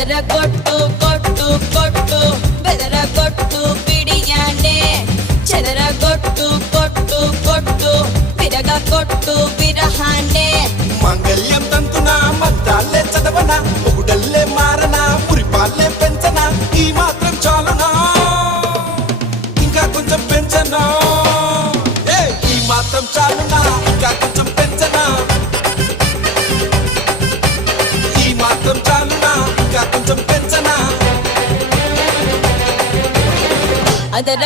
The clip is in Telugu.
కొట్టు కొట్టు కొట్టు బెదర కొట్టు పిడియానే చెదర కొట్టు కొట్టు కొట్టు విరగ కొట్టు విరహానే మంగళ్యం తంతునా మంత్రాలే చదవనా ఒకడల్లే మారనా పురిపాలే పెంచనా ఈ మాత్రం చాలునా ఇంకా కొంచెం పెంచనా ఈ మాత్రం చాలునా ఇంకా కొంచెం పెంచనా ఈ మాత్రం చాలునా ఇంకా కొంచెం పెంచనా అదర